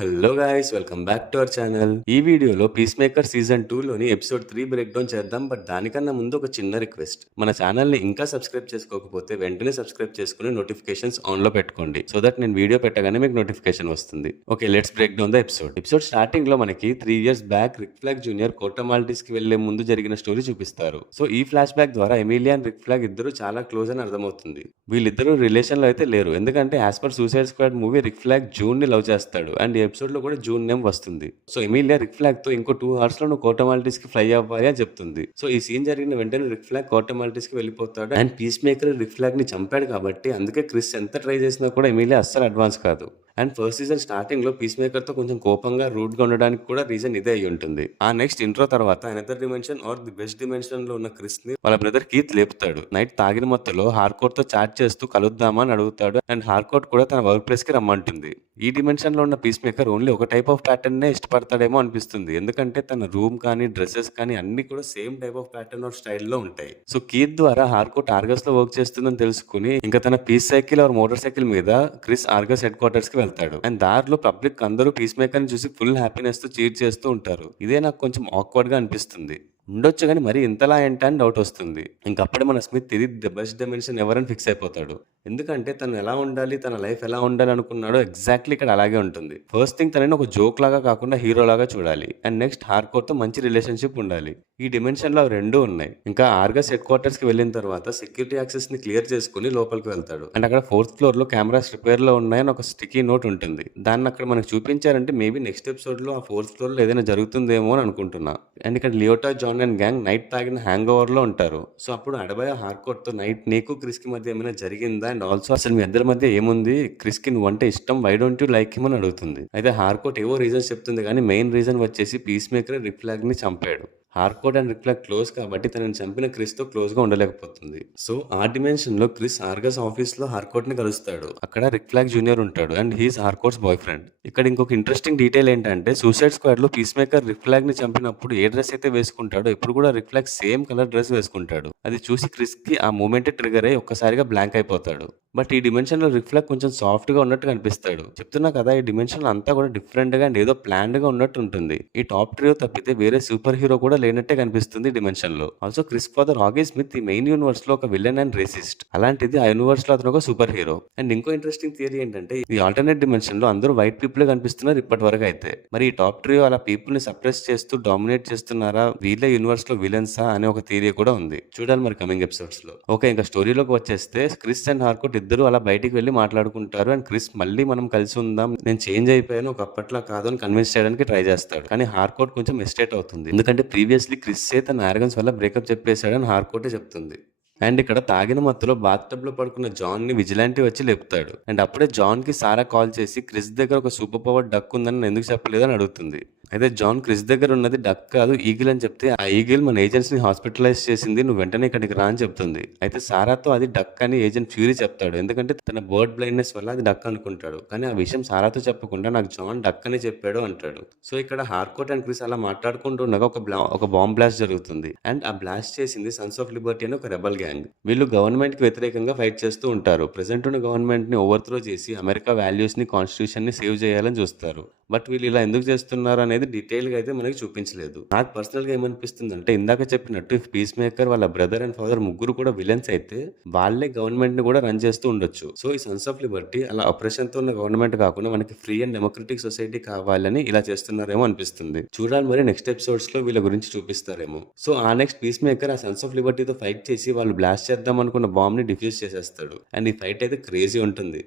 Hello guys, welcome back to our channel. ఈ వీడియోలో piece maker season 2 లోని episode 3 break down చేద్దాం. But దానికన్నా ముందు ఒక చిన్న రిక్వెస్ట్. మన ఛానల్ ని ఇంకా సబ్స్క్రైబ్ చేసుకోకపోతే వెంటనే సబ్స్క్రైబ్ చేసుకుని నోటిఫికేషన్స్ ఆన్ లో పెట్టుకోండి. సో దట్ నేను వీడియో పెట్టగానే మీకు నోటిఫికేషన్ వస్తుంది. Okay, let's break down the episode starting లో మనకి 3 years బ్యాక్ రిక్ ఫ్లాగ్ జూనియర్ కోట మాల్టీస్ కి వెళ్లే ముందు జరిగిన స్టోరీ చూపిస్తారు. సో ఈ ఫ్లాష్ బ్యాక్ ద్వారా ఎమిలియా అండ్ రిక్ ఫ్లాగ్ ఇద్దరు చాలా క్లోజ్ అని అర్థమవుతుంది. వీళ్ళిద్దరూ రిలేషన్ లో అయితే లేరు, ఎందుకంటే as per suicide squad movie Rick Flag June ని లవ్ చేస్తాడు అండ్ ఈ ఎపిసోడ్ లో కూడా జూన్ నేమ్ వస్తుంది. సో ఎమిలియా రిక్ ఫ్లాగ్ తో ఇంకో 2 hours లో నువ్వు కోట మాల్టీస్ కి ఫ్లై అవ్వాలి అని చెప్తుంది. సో ఈ సీన్ జరిగిన వెంటనే రిక్ ఫ్లాగ్ కోట మాల్టీస్ కి వెళ్ళిపోతాడు and Peacemaker Rick Flag ని చంపాడు కాబట్టి అందుకే క్రిస్ ఎంత ట్రై చేసినా కూడా ఎమిలియా అస్సలు అడ్వాన్స్ కాదు. అండ్ ఫస్ట్ సీజన్ స్టార్టింగ్ లో పీస్ మేకర్ తో కొంచెం కోపంగా రూడ్ గా ఉండడానికి కూడా రీజన్ ఇదే అయి ఉంటుంది. ఆ నెక్స్ట్ ఇంట్రో తర్వాత another dimension or the best dimension లో ఉన్న క్రిస్ ని వాళ్ళ బ్రదర్ కీత్ లేపుతాడు. నైట్ తాగిన మొత్తంలో హార్కోట్ తో చాట్ చేస్తూ కలుద్దామా అని అడుగుతాడు అండ్ హార్కోట్ కూడా తన వర్క్ ప్లేస్ కి రమ్మంటుంది. ఈ డిమెన్షన్ లో ఉన్న పీస్ మేకర్ ఓన్లీ ఒక టైప్ ఆఫ్ ప్యాటర్న్ నే ఇష్టపడతాడేమో అనిపిస్తుంది, ఎందుకంటే తన రూమ్ కానీ డ్రెస్సెస్ కానీ అన్ని కూడా same type of pattern or స్టైల్లో ఉంటాయి. సో కీత్ ద్వారా హార్కోట్ ఆర్గస్ లో వర్క్ చేస్తుందని తెలుసుకుని ఇంకా తన peace cycle or motorcycle మీద క్రిస్ ఆర్గస్ హెడ్ క్వార్టర్స్ కి వెళ్తాడు అండ్ దారిలో పబ్లిక్ అందరూ పీస్ మేకర్ ని చూసి ఫుల్ హ్యాపీనెస్ తో చీర్ చేస్తూ ఉంటారు. ఇదే నాకు కొంచెం ఆక్వర్డ్ గా అనిపిస్తుంది. ఉండొచ్చు కానీ మరి ఇంతలా ఏంటా అని డౌట్ వస్తుంది. ఇంకప్పుడే మన స్మిత్ ఇది ది బెస్ట్ డైమెన్షన్ ఎవరని ఫిక్స్ అయిపోతాడు, ఎందుకంటే తను ఎలా ఉండాలి, తన లైఫ్ ఎలా ఉండాలి అనుకున్నాడో ఎగ్జాక్ట్లీ ఇక్కడ అలాగే ఉంటుంది. ఫస్ట్ థింగ్ తనని ఒక జోక్ లాగా కాకుండా హీరో లాగా చూడాలి అండ్ నెక్స్ట్ హార్కోర్ తో మంచి రిలేషన్షిప్ ఉండాలి. ఈ డిమెన్షన్ లో రెండూ ఉన్నాయి. ఇంకా ఆర్గస్ హెడ్ క్వార్టర్స్ కి వెళ్ళిన తర్వాత సెక్యూరిటీ యాక్సెస్ ని క్లియర్ చేసుకుని లోపలికి వెళ్తాడు అండ్ అక్కడ 4th floor లో కెమెరాస్ రిపేర్ లో ఉన్నాయని ఒక స్టికీ నోట్ ఉంటుంది. దాన్ని అక్కడ మనకు చూపించారంటే మేబీ నెక్స్ట్ ఎపిసోడ్ లో ఆ 4th floor లో ఏదైనా జరుగుతుందేమో అని అనుకుంటున్నా. అండ్ ఇక్కడ లియోటా, జాన్ అండ్ గ్యాంగ్ నైట్ తాగిన హ్యాంగ్ ఓవర్ లో ఉంటారు. సో అప్పుడు అడబయ హార్కోట్ తో నైట్ నీకు క్రిస్ కి మధ్య ఏమైనా జరిగిందా అండ్ ఆల్సో అసలు మీ ఇద్దరి మధ్య ఏముంది, క్రిస్ కి నువ్వంటే ఇష్టం, why don't you like him అని అడుగుతుంది. అయితే హార్కోట్ ఏవో రీజన్స్ చెప్తుంది కానీ మెయిన్ రీజన్ వచ్చేసి పీస్ మేకర్ రిక్ ఫ్లాగ్ ని చంపాడు. Harcourt and Rick Flag close కాబట్టి తనని చంపిన క్రిస్ తో క్లోజ్ గా ఉండలేకపోతుంది. సో ఆ డిమెన్షన్ లో క్రిస్ ఆర్గస్ ఆఫీస్ లో హార్కోట్ ని కలుస్తాడు. అక్కడ రిక్ ఫ్లాగ్ జూనియర్ ఉంటాడు and he's Harcourt's boyfriend. ఇక్కడ ఇంకొక ఇంట్రెస్టింగ్ డీటెయిల్ ఏంటంటే సూసైడ్ స్క్వాడ్ లో పీస్ మేకర్ రిక్ ఫ్లాగ్ ని చంపినప్పుడు ఏ డ్రెస్ అయితే వేసుకుంటాడో ఇప్పుడు కూడా రిక్ ఫ్లాగ్ సేమ్ కలర్ డ్రెస్ వేసుకుంటాడు. అది చూసి క్రిస్ కి ఆ మూమెంట్ ట్రిగర్ అయ్యి ఒక్కసారిగా బ్లాంక్ అయిపోతాడు. బట్ ఈ డిమెన్షన్ లో రిక్ ఫ్లాగ్ కొంచెం సాఫ్ట్ గా ఉన్నట్టు కనిపిస్తాడు. చెప్తున్నా కదా, ఈ డిమెన్షన్ అంతా కూడా డిఫరెంట్ గా అండ్ ఏదో ప్లాన్డ్ గా ఉన్నట్టు ఉంటుంది. ఈ టాప్ ట్రియో తప్పితే వేరే సూపర్ హీరో కూడా లేనట్టే కనిపిస్తుంది డిమెన్షన్ లో. ఆల్సో క్రిస్ ఫాదర్ ఆగీ స్మిత్ ఈ మెయిన్ యూనివర్స్ లో ఒక విలన్ అండ్ రేసిస్ట్, అలాంటిది ఆ యూనివర్స్ లో అతను ఒక సూపర్ హీరో. అండ్ ఇంకో ఇంట్రెస్టింగ్ థియరీ ఏంటంటే ఈ ఆల్టర్నేట్ డిమెన్షన్ లో అందరూ వైట్ పీపుల్ కనిపిస్తున్నారు ఇప్పటి వరకు అయితే. మరి ఈ టాప్ ట్రియో అలా పీపుల్ ని సప్రెస్ చేస్తూ డామినేట్ చేస్తున్నారా, వీళ్ళ యూనివర్స్ లో విలన్సా అనే ఒక థియరీ కూడా ఉంది. చూడాలి మరి కమింగ్ ఎపిసోడ్స్ లో. ఓకే, ఇంకా స్టోరీలోకి వచ్చేస్తే క్రిస్ అండ్ హార్కోట్ ఇద్దరు అలా బయటికి వెళ్ళి మాట్లాడుకుంటారు అండ్ క్రిస్ మళ్ళీ మనం కలిసి ఉందాం, నేను చేంజ్ అయిపోయాను, ఒక అప్పట్లా కాదు అని కన్విన్స్ చేయడానికి ట్రై చేస్తాడు. కానీ హార్కోట్ కొంచెం ఎస్టేట్ అవుతుంది, ఎందుకంటే ప్రీవియస్లీ క్రిస్ తన ఆరగన్స్ వల్ల బ్రేకప్ చెప్పేశాడని హార్కోటే చెప్తుంది. అండ్ ఇక్కడ తాగిన మత్తులో బాత్ లో పడుకున్న జాన్ ని విజిలాంటీ వచ్చి లేపుతాడు అండ్ అప్పుడే జాన్ కి సారా కాల్ చేసి క్రిస్ దగ్గర ఒక సూపర్ పవర్ డక్ ఉందని ఎందుకు చెప్పలేదు అని అడుగుతుంది. అయితే జాన్ క్రిస్ దగ్గర ఉన్నది డక్ కాదు ఈగిల్ అని చెప్తే ఆ ఈగిల్ మన ఏజెంట్స్ ని హాస్పిటలైజ్ చేసింది, నువ్వు వెంటనే ఇక్కడికి రా అని చెప్తుంది. అయితే సారాతో అది డక్ అని ఏజెంట్ ఫ్యూరీ చెప్తాడు, ఎందుకంటే తన బర్డ్ బ్లైండ్నెస్ వల్ల అది డక్ అనుకుంటాడు. కానీ ఆ విషయం సారాతో చెప్పకుండా నాకు జాన్ డక్ అని చెప్పాడు అంటాడు. సో ఇక్కడ హార్కోట్ అండ్ క్రిస్ అలా మాట్లాడుకుంటుండగా ఒక బాంబ్ బ్లాస్ట్ జరుగుతుంది అండ్ ఆ బ్లాస్ట్ చేసింది సన్స్ ఆఫ్ లిబర్టీ అని ఒక రెబల్ గ్యాంగ్. వీళ్ళు గవర్నమెంట్ కి వ్యతిరేకంగా ఫైట్ చేస్తూ ఉంటారు. ప్రెసెంట్ ఉన్న గవర్నమెంట్ ని ఓవర్త్రో చేసి అమెరికా వాల్యూస్ ని, కాన్స్టిట్యూషన్ ని సేవ్ చేయాలని చూస్తారు. బట్ వీళ్ళు ఇలా ఎందుకు చేస్తున్నారు అనేది డీటెయిల్ గా అయితే మనకి చూపించలేదు. నాకు పర్సనల్ గా ఏమనిపిస్తుంది అంటే ఇందాక చెప్పినట్టు ఇఫ్ పీస్ మేకర్ వాళ్ళ బ్రదర్ అండ్ ఫాదర్ ముగ్గురు కూడా విలన్స్ అయితే వాళ్ళే గవర్నమెంట్ ని కూడా రన్ చేస్తూ ఉండొచ్చు. సో ఈ సన్స్ ఆఫ్ లిబర్టీ అలా ఆపరేషన్ తో ఉన్న గవర్నమెంట్ కాకుండా మనకి ఫ్రీ అండ్ డెమోక్రటిక్ సొసైటీ కావాలని ఇలా చేస్తున్నారేమో అనిపిస్తుంది. చూడాలి మరి నెక్స్ట్ ఎపిసోడ్స్ లో వీళ్ళ గురించి చూపిస్తారేమో. సో ఆ నెక్స్ట్ పీస్ మేకర్ ఆ సన్స్ ఆఫ్ లిబర్టీతో ఫైట్ చేసి వాళ్ళు బ్లాస్ట్ చేద్దాం అనుకున్న బాంబ్ ని డిఫ్యూజ్ చేసేస్తాడు అండ్ ఈ ఫైట్ అయితే క్రేజీ ఉంటుంది.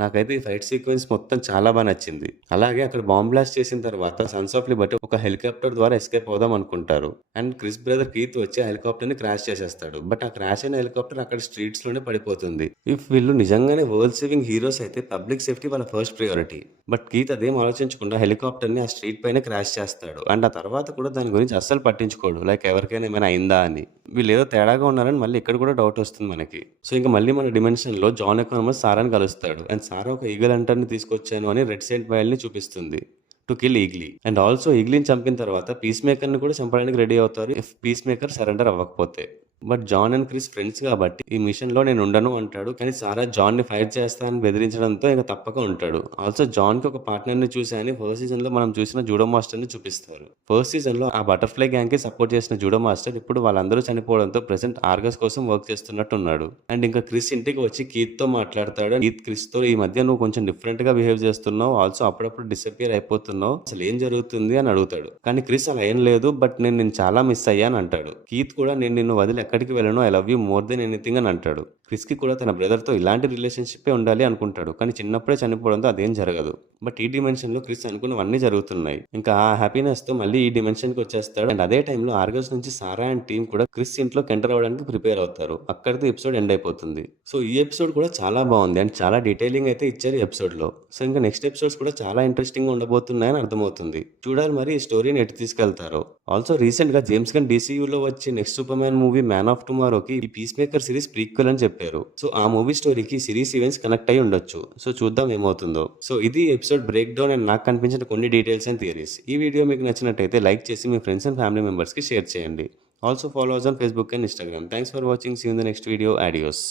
నాకైతే ఈ ఫైట్ సీక్వెన్స్ మొత్తం చాలా బాగా నచ్చింది. అలాగే అక్కడ బాంబ్ బ్లాస్ట్ చేసిన తర్వాత సన్స్ ఆఫ్ లిబర్టీ ఒక హెలికాప్టర్ ద్వారా ఎస్కేప్ అవుదాం అనుకుంటారు అండ్ క్రిస్ బ్రదర్ కీత్ వచ్చి ఆ హెలికాప్టర్ ని క్రాష్ చేసేస్తాడు. బట్ ఆ క్రాష్ అయిన హెలికాప్టర్ అక్కడ స్ట్రీట్స్ లోనే పడిపోతుంది. ఇఫ్ వీళ్ళు నిజంగానే వరల్డ్ సేవింగ్ హీరోస్ అయితే పబ్లిక్ సేఫ్టీ వాళ్ళ ఫస్ట్ ప్రియారిటీ. బట్ కీత్ అదేం ఆలోచించకుండా హెలికాప్టర్ ని ఆ స్ట్రీట్ పైన క్రాష్ చేస్తాడు అండ్ ఆ తర్వాత కూడా దాని గురించి అస్సలు పట్టించుకోడు, లైక్ ఎవరికైనా ఏమైనా అయిందా అని. వీళ్ళు ఏదో తేడాగా ఉన్నారని మళ్ళీ ఇక్కడ కూడా డౌట్ వస్తుంది మనకి. సో ఇంకా మళ్ళీ మన డిమెన్షన్ లో జాన్ ఎకానమస్ సారాని కలుస్తాడు అండ్ సారా ఒక ఈగల్ హంటర్ని తీసుకొచ్చాను అని రెడ్ సెయింట్ వైల్డ్ ని చూపిస్తుంది to kill Eagly. And also ఈగ్లీని చంపిన తర్వాత పీస్ మేకర్ ని కూడా చంపడానికి రెడీ అవుతారు ఇఫ్ పీస్ మేకర్ సరెండర్ అవ్వకపోతే. But John and Chris friends కాబట్టి ఈ మిషన్‌లో నేను ఉండను అంటాడు. కానీ సారా జాన్‌ని ఫైర్ చేస్తా అని బెదిరించడంతో ఇక తప్పక ఉంటాడు. ఆల్సో జాన్‌కి ఒక పార్ట్నర్‌ని చూసా అని ఫస్ట్ సీజన్‌లో మనం చూసిన జూడో మాస్టర్‌ని చూపిస్తారు. ఫస్ట్ సీజన్‌లో ఆ బటర్‌ఫ్లై గ్యాంగ్‌కి సపోర్ట్ చేసిన జూడో మాస్టర్ ఇప్పుడు వాళ్ళందరూ చనిపోవడంతో ప్రెజెంట్ ఆర్గస్ కోసం వర్క్ చేస్తున్నట్టున్నాడు. అండ్ ఇంకా క్రిస్ ఇంటికి వచ్చి కీత్‌తో మాట్లాడతాడు. కీత్ క్రిస్‌తో ఈ మధ్య నువ్వు కొంచెం డిఫరెంట్‌గా బిహేవ్ చేస్తున్నావు. ఆల్సో అప్పుడప్పుడు డిసపియర్ అయిపోతున్నావు. అసలు ఏం జరుగుతుంది అని అడుగుతాడు. కానీ క్రిస్ అలా ఏం లేదు. బట్ నేను నిన్ను చాలా మిస్ అయ్యాను అంటాడు. కీత్ కూడా నేను నిన్ను వదిలి ఎక్కడికి వెళ్ళను. I love you more than anything అని అంటాడు. క్రిస్‌కి కూడా తన బ్రదర్‌తో ఇలాంటి రిలేషన్‌షిప్పే ఉండాలి అనుకుంటాడు. కానీ చిన్నప్పుడే చనిపోవడంతో అదేం జరగదు. బట్ ఈ డిమెన్షన్‌లో క్రిస్ అనుకున్నవన్నీ జరుగుతున్నాయి. ఇంకా ఆ హ్యాపీనెస్‌తో మళ్ళీ ఈ డిమెన్షన్‌కి వచ్చేస్తాడు. అండ్ అదే టైంలో ఆర్గస్ నుంచి సారా అండ్ టీమ్ కూడా క్రిస్ ఇంట్లోకి ఎంటర్ అవ్వడానికి ప్రిపేర్ అవుతారు. అక్కడితో ఎపిసోడ్ ఎండ్ అయిపోతుంది. సో ఈ ఎపిసోడ్ కూడా చాలా బాగుంది. అండ్ చాలా డీటెయిలింగ్ అయితే ఇచ్చారు ఈ ఎపిసోడ్‌లో. సో ఇంకా నెక్స్ట్ ఎపిసోడ్స్ కూడా చాలా ఇంట్రెస్టింగ్‌గా ఉండబోతున్నాయని అర్థమవుతుంది. చూడాలి మరి ఈ స్టోరీని ఎటు తీసుకెళ్తారో. ఆల్సో రీసెంట్‌గా జేమ్స్ గన్ డీసీయూలో వచ్చే next Superman movie man of టుమారోకి ఈ పీస్ మేకర్ సిరీస్ ప్రీక్వెల్ అని చెప్పారు. సో ఆ మూవీ స్టోరీకి సిరీస్ ఈవెంట్స్ కనెక్ట్ అయి ఉండొచ్చు. సో చూద్దాం ఏమవుతుందో. సో ఇది ఎపిసోడ్ బ్రేక్ డౌన్ అండ్ నాకు కనిపించిన కొన్ని డీటెయిల్స్ అండ్ థియరీస్. ఈ వీడియో మీకు నచ్చినట్టయితే లైక్ చేసి మీ ఫ్రెండ్స్ అండ్ ఫ్యామిలీ మెంబర్స్కి షేర్ చేయండి. Also follow us on Facebook and Instagram. Thanks for watching. See you in the next video. Audios.